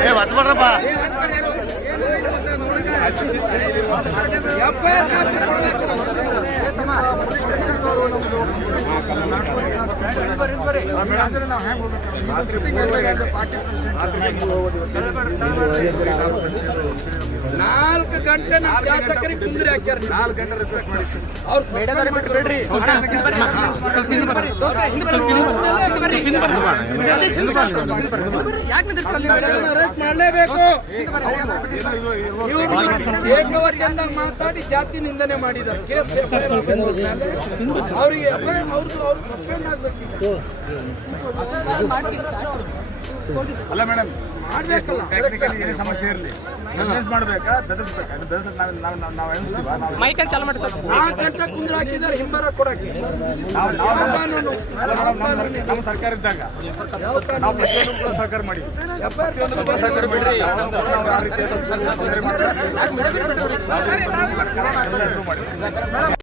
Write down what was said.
ಏ ಒತ್ಬಿಡ್ರಪ್ಪ ನಾಲ್ಕು ಗಂಟೆ ನಮ್ಮ ಶಾಸಕರಿಗೆ ಕುಂದ್ರಿ ಹಾಕ್ಯಾರ ನಾಲ್ಕು ಗಂಟೆ ರೆಸ್ಪೆಕ್ಟ್ ಮಾಡಿ ಅವ್ರು ಬಿಡ್ರಿ ಮಾಡಲೇಬೇಕು ಮಾತಾಡಿ ಜಾತಿ ನಿಂದನೆ ಮಾಡಿದ್ದಾರೆ ಕೇಸ್ ಅವರಿಗೆ ಅವ್ರದ್ದು ಅವ್ರು ಸಸ್ಪೆಂಡ್ ಅಲ್ಲ ಮೇಡಮ್ ಟೆಕ್ನಿಕಲಿ ಏನೇ ಸಮಸ್ಯೆ ಇರಲಿ ಕನ್ವಿನ್ಸ್ ಮಾಡಬೇಕಾ ಬೆದರ್ಸ್ಬೇಕಾ? ಬೆದರ್ಸ್ ನಾವು ನಾವು ನಾವು ನಾವು ಎಣಿಸ್ತೀವ ನಾವು ಮೈಕಲ್ ಚಾಲು ಮಾಡಿ ಸರ್. ನಾಲ್ಕು ಗಂಟೆ ಕುಂದ್ರ ಹಾಕಿದ್ದಾರೆ ಹಿಂಬರ ಕೊಡಕ್ಕೆ. ನಾವು ನಮ್ಮ- ಸರ್ಕಾರ ಇದ್ದಾಗ. ನಾವು ಪ್ರತಿಯೊಂದು ಕೂಡ ಸಹಕಾರ ಮಾಡಿ. ಪ್ರತಿಯೊಂದು ಕೂಡ ಸಹಕಾರ ಮಾಡಿ. ನಾವು ಆ ರೀತಿ ತೊಂದ್ರೆ ಮಾಡಿ